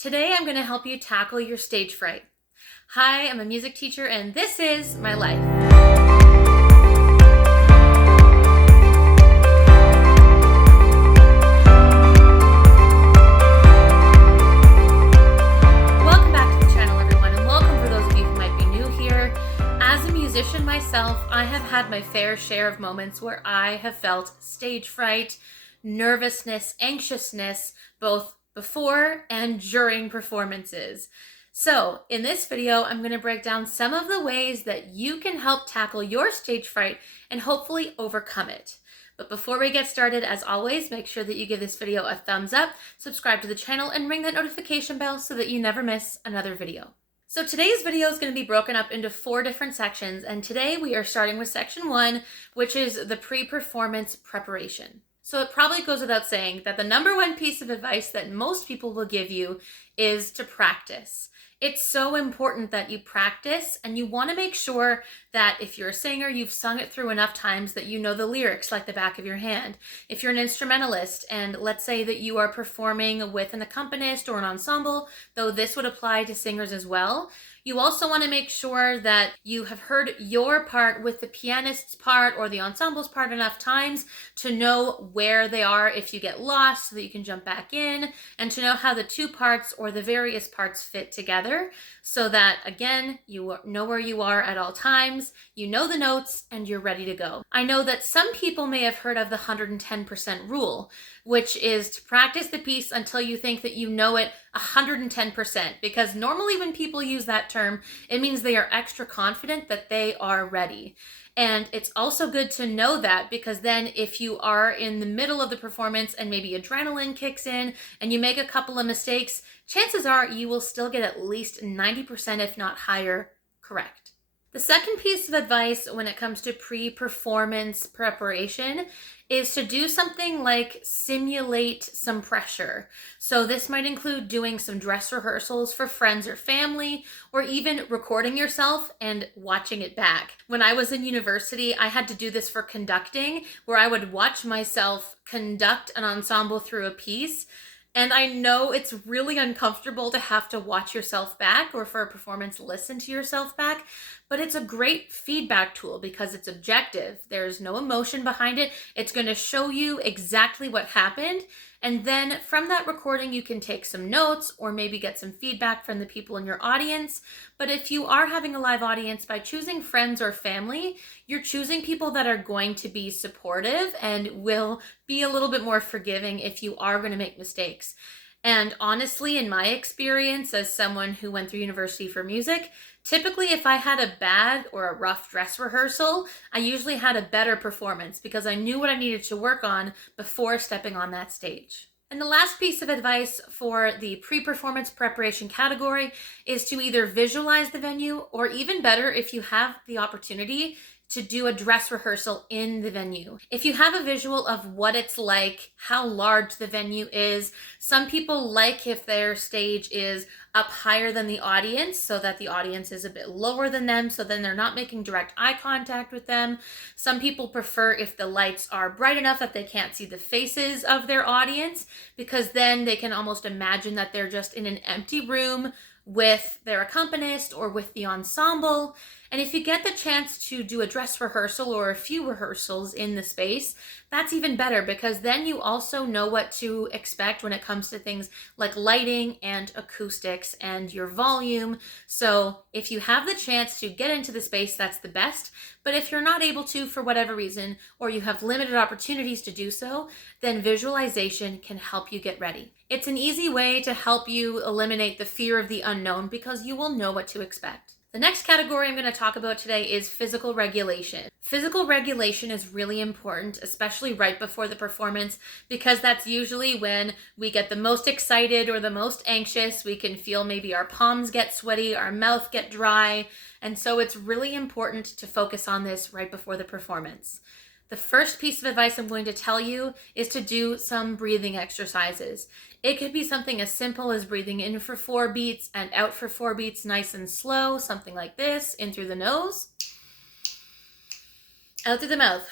Today I'm going to help you tackle your stage fright. Hi, I'm a music teacher and this is my life. Welcome back to the channel, everyone, and welcome for those of you who might be new here. As a musician myself, I have had my fair share of moments where I have felt stage fright, nervousness, anxiousness, both before and during performances. So in this video, I'm going to break down some of the ways that you can help tackle your stage fright and hopefully overcome it. But before we get started, as always, make sure that you give this video a thumbs up, subscribe to the channel, and ring that notification bell so that you never miss another video. So today's video is going to be broken up into 4 different sections, and today we are starting with section 1, which is the pre-performance preparation. So it probably goes without saying that the number one piece of advice that most people will give you is to practice. It's so important that you practice, and you want to make sure that if you're a singer, you've sung it through enough times that you know the lyrics like the back of your hand. If you're an instrumentalist, and let's say that you are performing with an accompanist or an ensemble, though this would apply to singers as well, you also want to make sure that you have heard your part with the pianist's part or the ensemble's part enough times to know where they are if you get lost so that you can jump back in, and to know how the two parts or the various parts fit together so that, again, you know where you are at all times, you know the notes, and you're ready to go. I know that some people may have heard of the 110% rule, which is to practice the piece until you think that you know it 110%, because normally when people use that term, it means they are extra confident that they are ready. And it's also good to know that, because then if you are in the middle of the performance and maybe adrenaline kicks in and you make a couple of mistakes, chances are you will still get at least 90%, if not higher, correct. The second piece of advice when it comes to pre-performance preparation is to do something like simulate some pressure. So this might include doing some dress rehearsals for friends or family, or even recording yourself and watching it back. When I was in university, I had to do this for conducting, where I would watch myself conduct an ensemble through a piece. And I know it's really uncomfortable to have to watch yourself back, or for a performance, listen to yourself back, but it's a great feedback tool because it's objective. There's no emotion behind it. It's going to show you exactly what happened. And then from that recording, you can take some notes or maybe get some feedback from the people in your audience. But if you are having a live audience, by choosing friends or family, you're choosing people that are going to be supportive and will be a little bit more forgiving if you are going to make mistakes. And honestly, in my experience as someone who went through university for music, typically if I had a bad or a rough dress rehearsal, I usually had a better performance because I knew what I needed to work on before stepping on that stage. And the last piece of advice for the pre-performance preparation category is to either visualize the venue, or even better, if you have the opportunity, to do a dress rehearsal in the venue. If you have a visual of what it's like, how large the venue is, some people like if their stage is up higher than the audience so that the audience is a bit lower than them, so then they're not making direct eye contact with them. Some people prefer if the lights are bright enough that they can't see the faces of their audience, because then they can almost imagine that they're just in an empty room with their accompanist or with the ensemble. And if you get the chance to do a dress rehearsal or a few rehearsals in the space, that's even better, because then you also know what to expect when it comes to things like lighting and acoustics and your volume. So if you have the chance to get into the space, that's the best. But if you're not able to for whatever reason, or you have limited opportunities to do so, then visualization can help you get ready. It's an easy way to help you eliminate the fear of the unknown, because you will know what to expect. The next category I'm going to talk about today is physical regulation. Physical regulation is really important, especially right before the performance, because that's usually when we get the most excited or the most anxious. We can feel maybe our palms get sweaty, our mouth get dry, and so it's really important to focus on this right before the performance. The first piece of advice I'm going to tell you is to do some breathing exercises. It could be something as simple as breathing in for 4 beats and out for 4 beats, nice and slow, something like this, in through the nose, out through the mouth.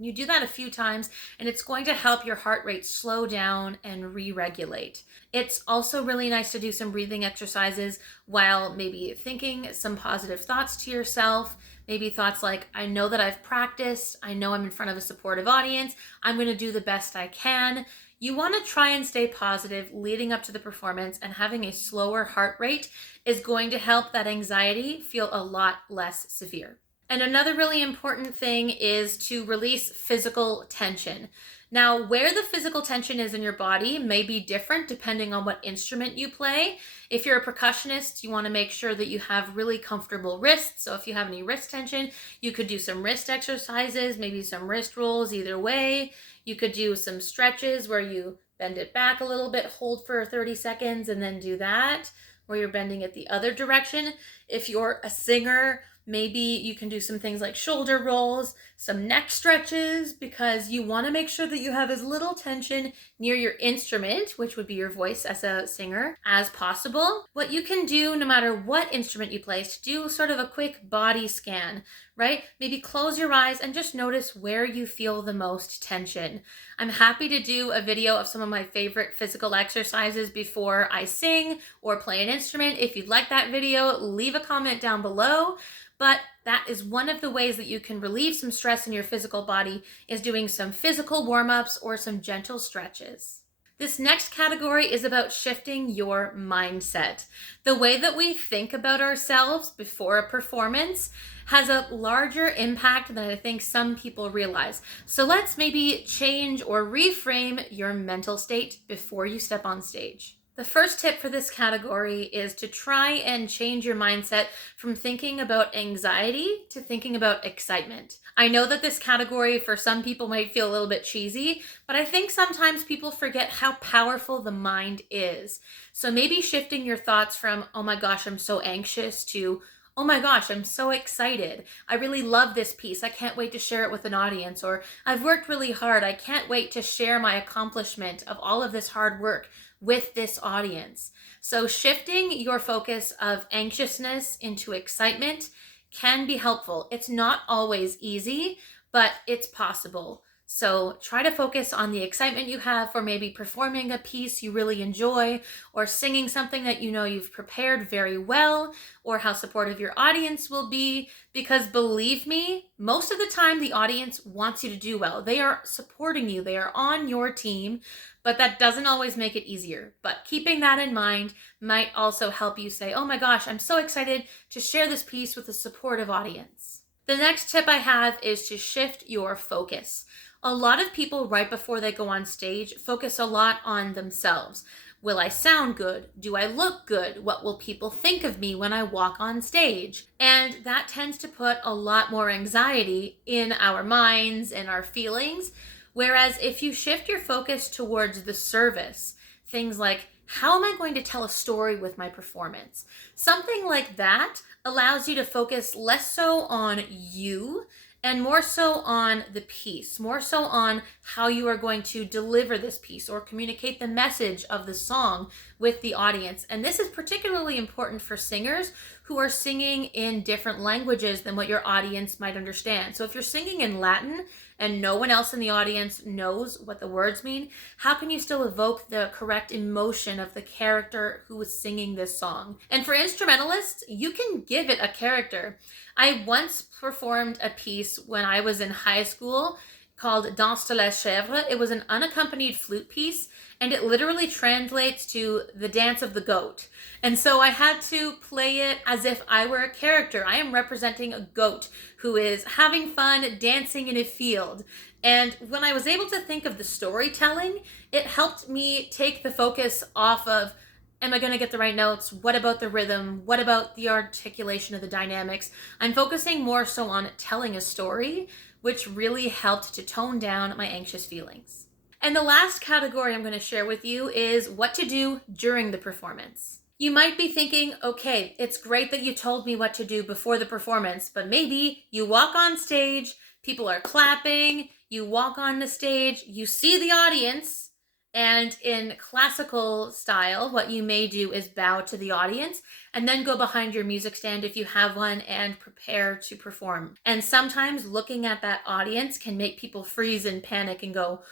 You do that a few times and it's going to help your heart rate slow down and re-regulate. It's also really nice to do some breathing exercises while maybe thinking some positive thoughts to yourself. Maybe thoughts like, I know that I've practiced, I know I'm in front of a supportive audience, I'm going to do the best I can. You want to try and stay positive leading up to the performance, and having a slower heart rate is going to help that anxiety feel a lot less severe. And another really important thing is to release physical tension. Now, where the physical tension is in your body may be different depending on what instrument you play. If you're a percussionist, you want to make sure that you have really comfortable wrists. So if you have any wrist tension, you could do some wrist exercises, maybe some wrist rolls either way. You could do some stretches where you bend it back a little bit, hold for 30 seconds, and then do that, where you're bending it the other direction. If you're a singer, maybe you can do some things like shoulder rolls, some neck stretches, because you want to make sure that you have as little tension near your instrument, which would be your voice as a singer, as possible. What you can do, no matter what instrument you play, is to do sort of a quick body scan, right? Maybe close your eyes and just notice where you feel the most tension. I'm happy to do a video of some of my favorite physical exercises before I sing or play an instrument. If you'd like that video, leave a comment down below. But that is one of the ways that you can relieve some stress in your physical body, is doing some physical warm-ups or some gentle stretches. This next category is about shifting your mindset. The way that we think about ourselves before a performance has a larger impact than I think some people realize. So let's maybe change or reframe your mental state before you step on stage. The first tip for this category is to try and change your mindset from thinking about anxiety to thinking about excitement. I know that this category for some people might feel a little bit cheesy, but I think sometimes people forget how powerful the mind is. So maybe shifting your thoughts from, oh my gosh, I'm so anxious, to, oh my gosh, I'm so excited. I really love this piece. I can't wait to share it with an audience. Or I've worked really hard. I can't wait to share my accomplishment of all of this hard work with this audience. So shifting your focus of anxiousness into excitement can be helpful. It's not always easy, but it's possible. So try to focus on the excitement you have for maybe performing a piece you really enjoy, or singing something that you know you've prepared very well, or how supportive your audience will be, because believe me, most of the time the audience wants you to do well. They are supporting you, they are on your team, but that doesn't always make it easier. But keeping that in mind might also help you say, oh my gosh, I'm so excited to share this piece with a supportive audience. The next tip I have is to shift your focus. A lot of people right before they go on stage focus a lot on themselves. Will I sound good? Do I look good? What will people think of me when I walk on stage? And that tends to put a lot more anxiety in our minds and our feelings. Whereas if you shift your focus towards the service, things like, how am I going to tell a story with my performance? Something like that allows you to focus less so on you and more so on the piece, more so on how you are going to deliver this piece or communicate the message of the song with the audience. And this is particularly important for singers who are singing in different languages than what your audience might understand. So if you're singing in Latin and no one else in the audience knows what the words mean, how can you still evoke the correct emotion of the character who is singing this song? And for instrumentalists, you can give it a character. I once performed a piece when I was in high school called Danse de la Chèvre. It was an unaccompanied flute piece, and it literally translates to the dance of the goat. And so I had to play it as if I were a character. I am representing a goat who is having fun dancing in a field. And when I was able to think of the storytelling, it helped me take the focus off of, am I going to get the right notes? What about the rhythm? What about the articulation of the dynamics? I'm focusing more so on telling a story, which really helped to tone down my anxious feelings. And the last category I'm going to share with you is what to do during the performance. You might be thinking, okay, it's great that you told me what to do before the performance, but maybe you walk on stage, people are clapping, you walk on the stage, you see the audience, And in classical style, what you may do is bow to the audience and then go behind your music stand if you have one and prepare to perform. And sometimes looking at that audience can make people freeze and panic and go,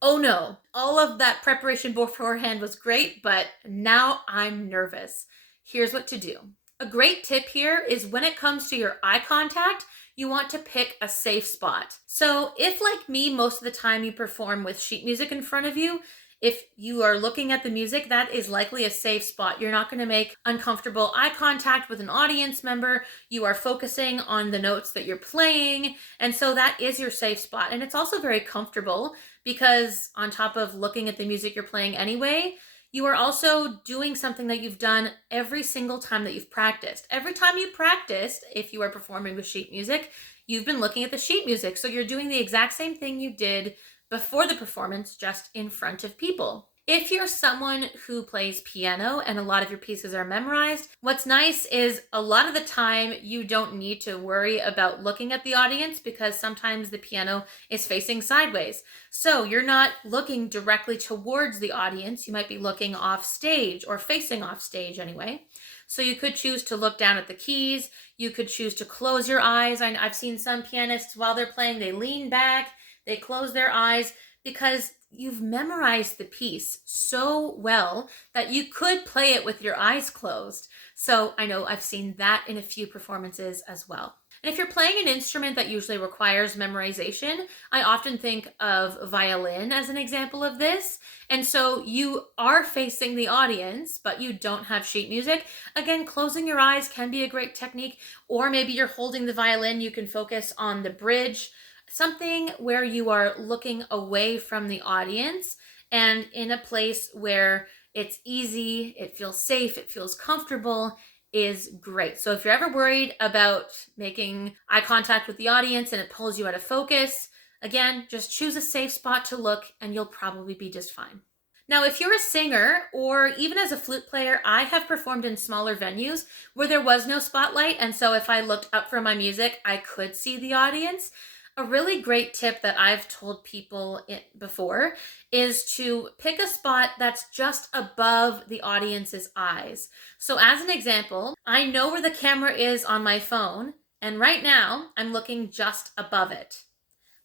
oh no, all of that preparation beforehand was great, but now I'm nervous. Here's what to do. A great tip here is when it comes to your eye contact, you want to pick a safe spot. So if, like me, most of the time you perform with sheet music in front of you, if you are looking at the music, that is likely a safe spot. You're not going to make uncomfortable eye contact with an audience member. You are focusing on the notes that you're playing. And so that is your safe spot. And it's also very comfortable because on top of looking at the music you're playing anyway, you are also doing something that you've done every single time that you've practiced. Every time you practiced, if you are performing with sheet music, you've been looking at the sheet music. So you're doing the exact same thing you did before the performance, just in front of people. If you're someone who plays piano and a lot of your pieces are memorized, what's nice is a lot of the time you don't need to worry about looking at the audience because sometimes the piano is facing sideways. So you're not looking directly towards the audience. You might be looking off stage or facing off stage anyway. So you could choose to look down at the keys. You could choose to close your eyes. I've seen some pianists while they're playing, they lean back, they close their eyes because you've memorized the piece so well that you could play it with your eyes closed. So I know I've seen that in a few performances as well. And if you're playing an instrument that usually requires memorization, I often think of violin as an example of this. And so you are facing the audience, but you don't have sheet music. Again, closing your eyes can be a great technique, or maybe you're holding the violin, you can focus on the bridge. Something where you are looking away from the audience and in a place where it's easy, it feels safe, it feels comfortable is great. So if you're ever worried about making eye contact with the audience and it pulls you out of focus, again, just choose a safe spot to look and you'll probably be just fine. Now, if you're a singer or even as a flute player, I have performed in smaller venues where there was no spotlight. And so if I looked up from my music, I could see the audience. A really great tip that I've told people before is to pick a spot that's just above the audience's eyes. So as an example, I know where the camera is on my phone, and right now I'm looking just above it.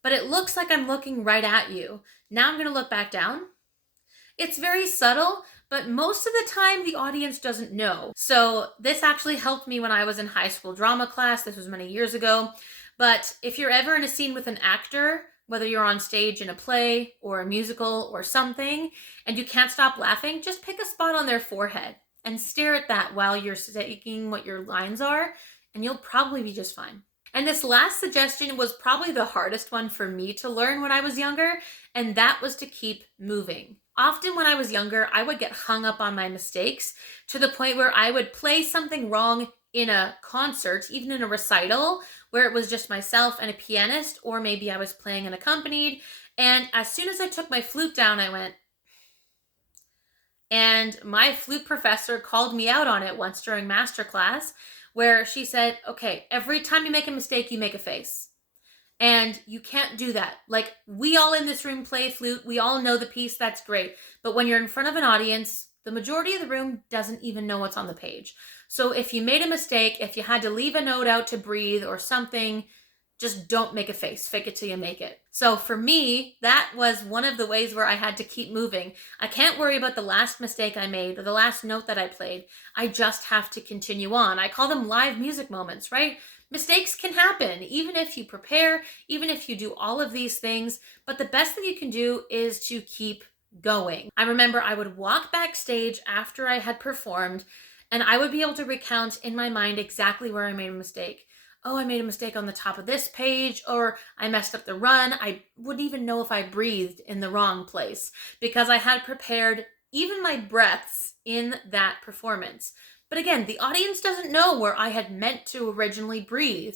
But it looks like I'm looking right at you. Now I'm going to look back down. It's very subtle, but most of the time the audience doesn't know. So this actually helped me when I was in high school drama class. This was many years ago. But if you're ever in a scene with an actor, whether you're on stage in a play or a musical or something, and you can't stop laughing, just pick a spot on their forehead and stare at that while you're saying what your lines are, and you'll probably be just fine. And this last suggestion was probably the hardest one for me to learn when I was younger, and that was to keep moving. Often when I was younger, I would get hung up on my mistakes to the point where I would play something wrong in a concert, even in a recital, where it was just myself and a pianist, or maybe I was playing and accompanied. And as soon as I took my flute down, I went, and my flute professor called me out on it once during master class, where she said, okay, every time you make a mistake, you make a face. And you can't do that. Like, we all in this room play flute. We all know the piece. That's great. But when you're in front of an audience, the majority of the room doesn't even know what's on the page. So if you made a mistake, if you had to leave a note out to breathe or something, just don't make a face. Fake it till you make it. So for me, that was one of the ways where I had to keep moving. I can't worry about the last mistake I made or the last note that I played. I just have to continue on. I call them live music moments, right? Mistakes can happen, even if you prepare, even if you do all of these things. But the best thing you can do is to keep going. I remember I would walk backstage after I had performed, and I would be able to recount in my mind exactly where I made a mistake. Oh, I made a mistake on the top of this page, or I messed up the run. I wouldn't even know if I breathed in the wrong place because I had prepared even my breaths in that performance. But again, the audience doesn't know where I had meant to originally breathe.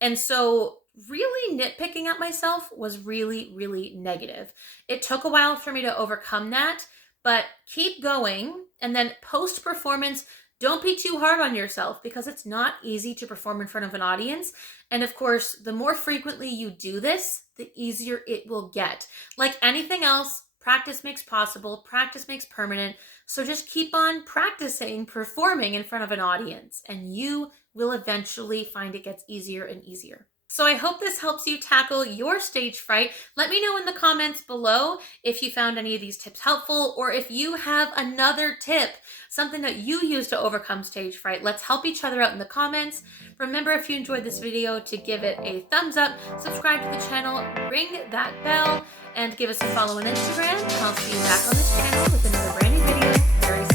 And so really nitpicking at myself was really, really negative. It took a while for me to overcome that, but keep going. And then post-performance, don't be too hard on yourself because it's not easy to perform in front of an audience. And of course, the more frequently you do this, the easier it will get. Like anything else, Practice makes possible, practice makes permanent. So just keep on practicing performing in front of an audience, and you will eventually find it gets easier and easier. So I hope this helps you tackle your stage fright. Let me know in the comments below if you found any of these tips helpful, or if you have another tip, something that you use to overcome stage fright. Let's help each other out in the comments. Remember, if you enjoyed this video, to give it a thumbs up, subscribe to the channel, ring that bell, and give us a follow on Instagram. I'll see you back on this channel with another brand new video very soon.